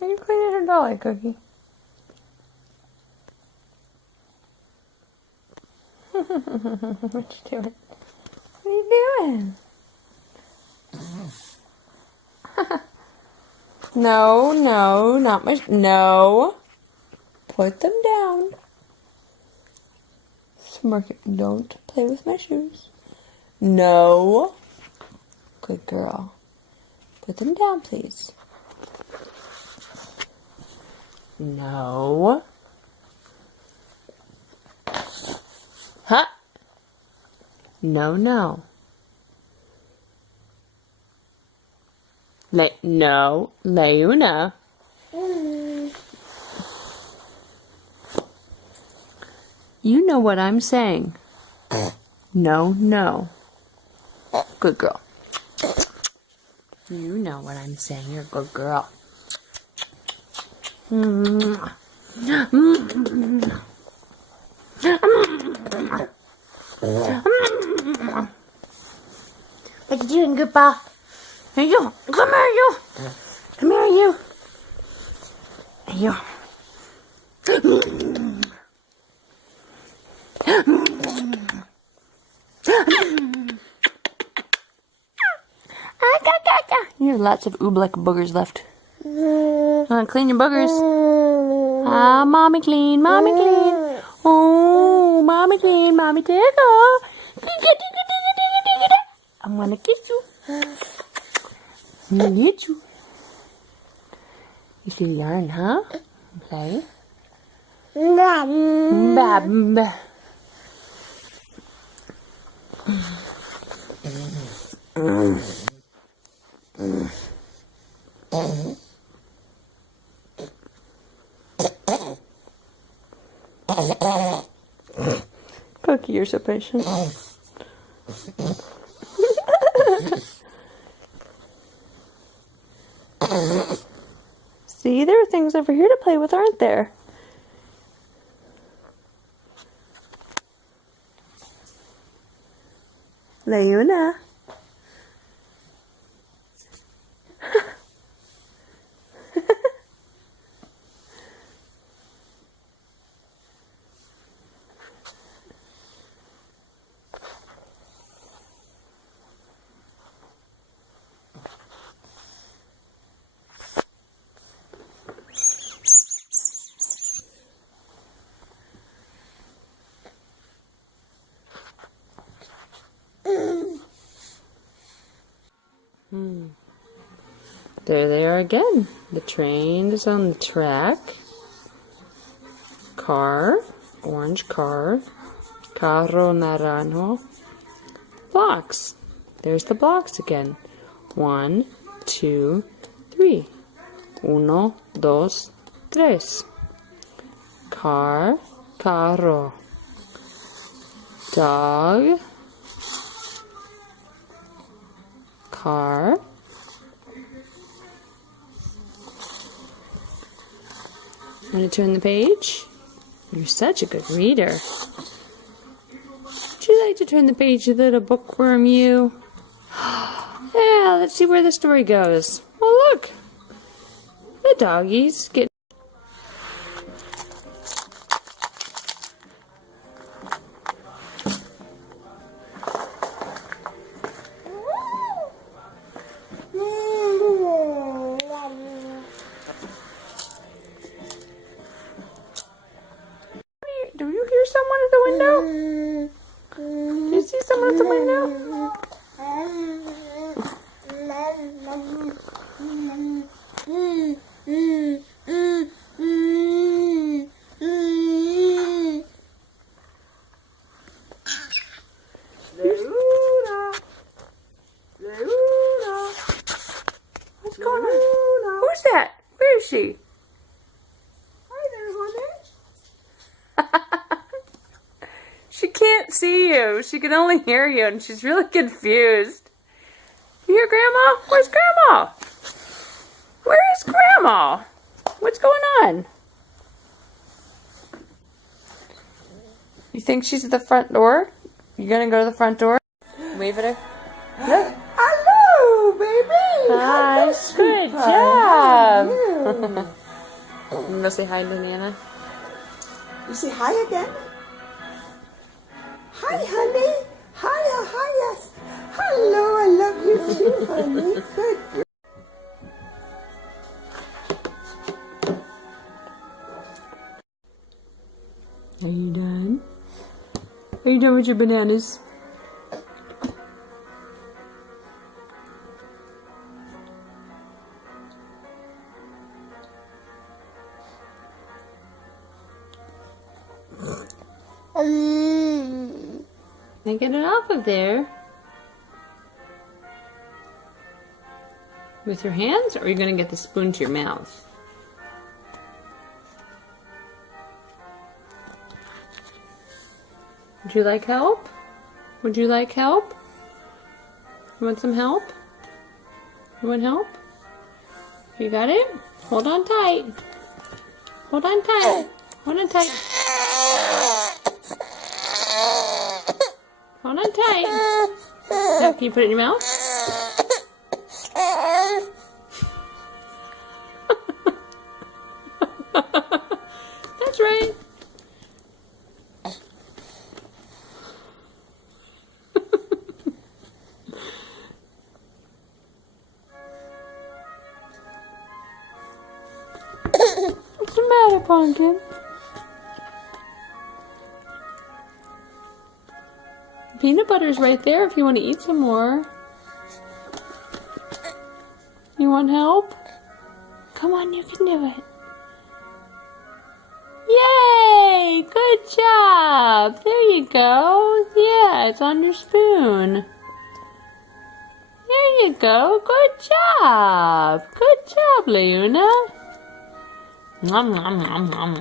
Are you cleaning her dolly, Cookie? What you doing? What are you doing? No, no, not my... No. Put them down. Don't play with my shoes. No. Good girl. Put them down, please. No. Huh? No, no. No, Leuna. You know what I'm saying. No, no. Good girl. You know what I'm saying. You're a good girl. What you doing, Grandpa? Here you. Come here, you. Come here, you. You. You have lots of oobleck boogers left. Clean your boogers. Ah, mommy clean, mommy clean. Oh, mommy clean, mommy tickle. I'm gonna kiss you. I'm gonna get you. You still yarn, huh? Play. Bab. Cookie, you're so patient. See, there are things over here to play with, aren't there? Leuna. There they are again. The train is on the track. Car, orange car. Carro naranjo. Blocks. There's the blocks again. 1, 2, 3. 1, 2, 3. Car, carro. Dog. Car. Want to turn the page? You're such a good reader. Would you like to turn the page, you little bookworm, you? Yeah, let's see where the story goes. Oh, look. The doggies get... Do you hear someone at the window? Do you see someone at the window? Leuna. Leuna. is she? Hi there, honey. She can't see you. She can only hear you, and she's really confused. You hear Grandma? Where's Grandma? Where is Grandma? What's going on? You think she's at the front door? You gonna go to the front door? Wave at her. Look. Hello, baby. Hi. Good job. You gonna say hi to Nana? You say hi again? Hi, honey. Hi, yes. Hello, I love you too, honey. Good girl. Are you done? Are you done with your bananas? Now get it off of there. With your hands, or are you going to get the spoon to your mouth? Would you like help? Would you like help? You want some help? You want help? You got it? Hold on tight. Hold on tight. Hold on tight. Hold on tight. Now, can you put it in your mouth? That's right. What's the matter, Pumpkin? Peanut butter's right there if you want to eat some more. You want help? Come on, you can do it. Yay! Good job! There you go. Yeah, it's on your spoon. There you go. Good job. Good job, Leona. Nom nom nom nom.